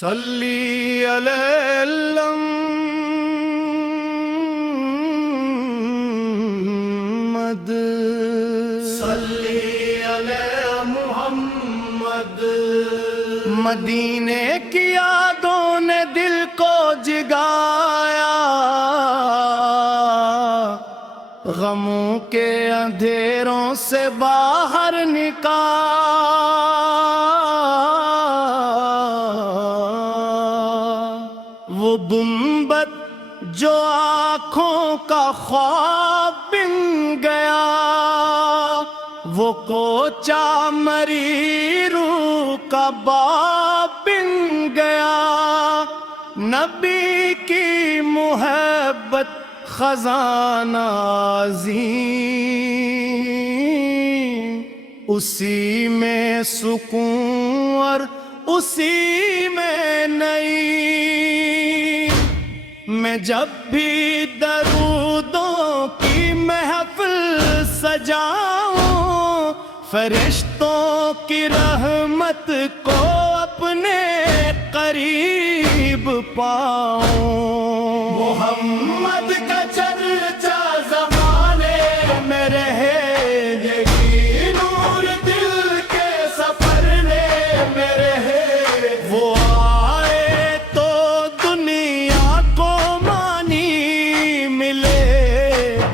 صلی علی محمد، صلی علی محمد۔ مدینے کی یادوں نے دل کو جگایا، غموں کے اندھیروں سے باہر وہ گنبد جو آنکھوں کا خواب بن گیا، وہ کوچہ مری روح کا باب بن گیا۔ نبی کی محبت خزانہ عظیم، اسی میں سکون اور اسی میں نعیم۔ میں جب بھی درودوں کی محفل سجاؤں، فرشتوں کی رحمت کو اپنے قریب پاؤں۔ محمد کا چرچا زمانے میں رہے، یہی نور دل کے سفرنے میں رہے۔ وہ آئے تو دنیا کو مانی ملے،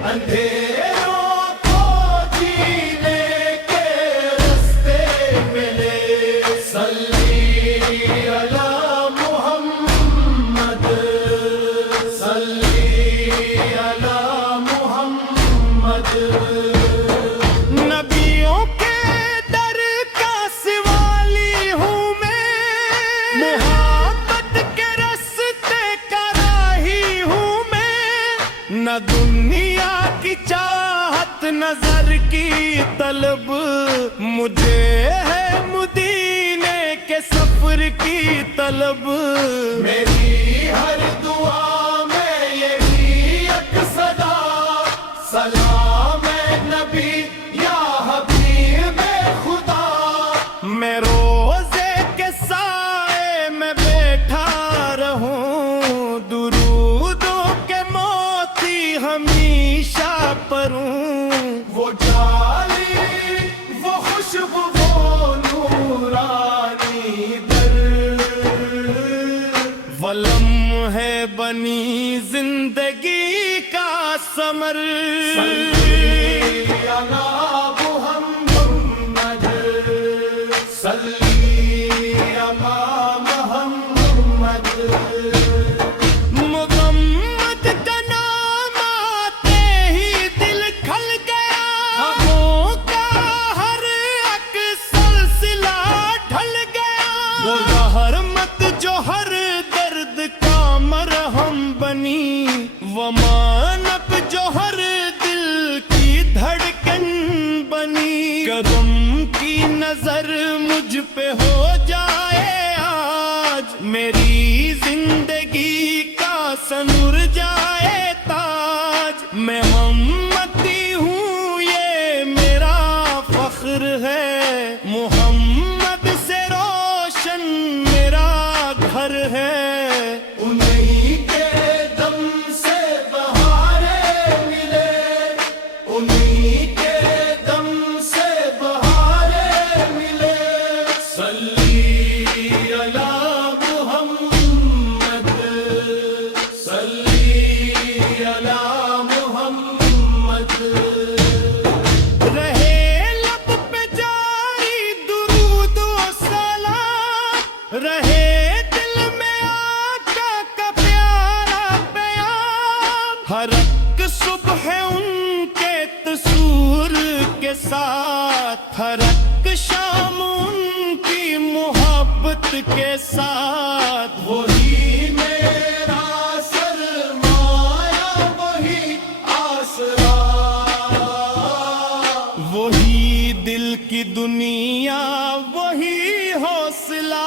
اندھیروں کو جینے کے راستے ملے۔ صلی علی محمد، صلی علی محمد۔ نبیوں کے در کا سوالی ہوں میں، محبت کے راستے کا راہی ہوں میں۔ نہ دنیا کی چاہت نظر کی طلب، مجھے ہے مدینے کے سفر کی طلب۔ میری ہر دعا میں یہی ایک صدا، سلام نبی یا حبیب خدا۔ میں روزے کے سائے میں بیٹھا رہوں، درودوں کے موتی ہمیشہ پڑھوں۔ وہ جالی، وہ خوشبو، وہ نورانی در، وہ لمحے بنی زندگی کا ثمر۔ صلی علی محمد، صلی علی محمد۔ محمد کا نام آتے ہی دل کھل گیا، غموں کا ہر ایک سلسلہ ڈھل گیا۔ وہ رحمت جو ہر درد کا مرہم بنی، وہ مانپ جو ہر دل کی دھڑکن بنی۔ کرم کی نظر مجھ پہ ہو جائے آج، میری زندگی کا سنور جائے تاج۔ میں محمدی ہوں، یہ میرا فخر ہے، محمد سے روشن میرا گھر ہے۔ انہیں کے دم سے بہاریں ملے، انہیں کے دم سے بہاریں ملے۔ صلی علی محمد، صلی علی محمد۔ رہے لب پہ جاری درود و سلام، رہے دل میں آقا کا پیارا پیام۔ ہر ایک صبح ان کے تصور کے ساتھ، ہر ایک شام ان کی محبت کے ساتھ۔ وہی میرا سرمایہ، وہی آسرا، وہی دل کی دنیا، وہی حوصلہ۔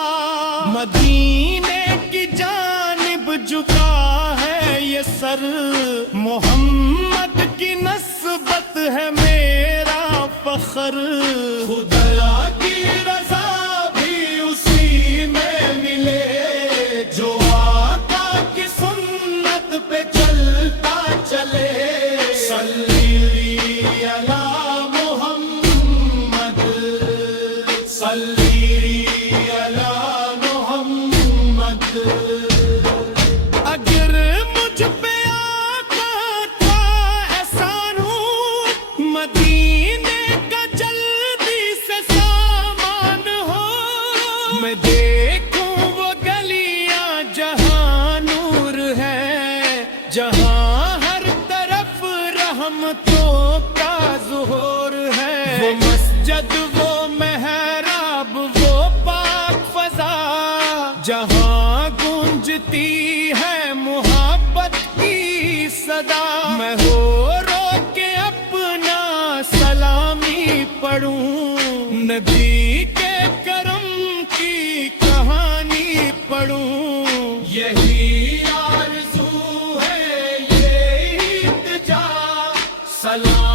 مدینے کی جانب جھکا ہے یہ سر، محمد کی نسبت ہے میرا فخر۔ خدا کی رضا بھی اسی میں ملے، اگر مجھ پہ آقا کا احسان ہو، مدینے کا جلدی سے سامان ہو، میں دیکھوں وہ گلیاں جہاں نور ہے، جہاں ہر طرف رحمتوں کا ظہور ہے، وہ مسجد، وہ محراب، وہ پاک فضا، جہاں گونجتی ہے محبت کی صدا، میں ہو رو کے اپنا سلامی پڑھوں، نبی کے کرم کی کہانی پڑھوں، یہی آرزو ہے، یہ التجا، سلام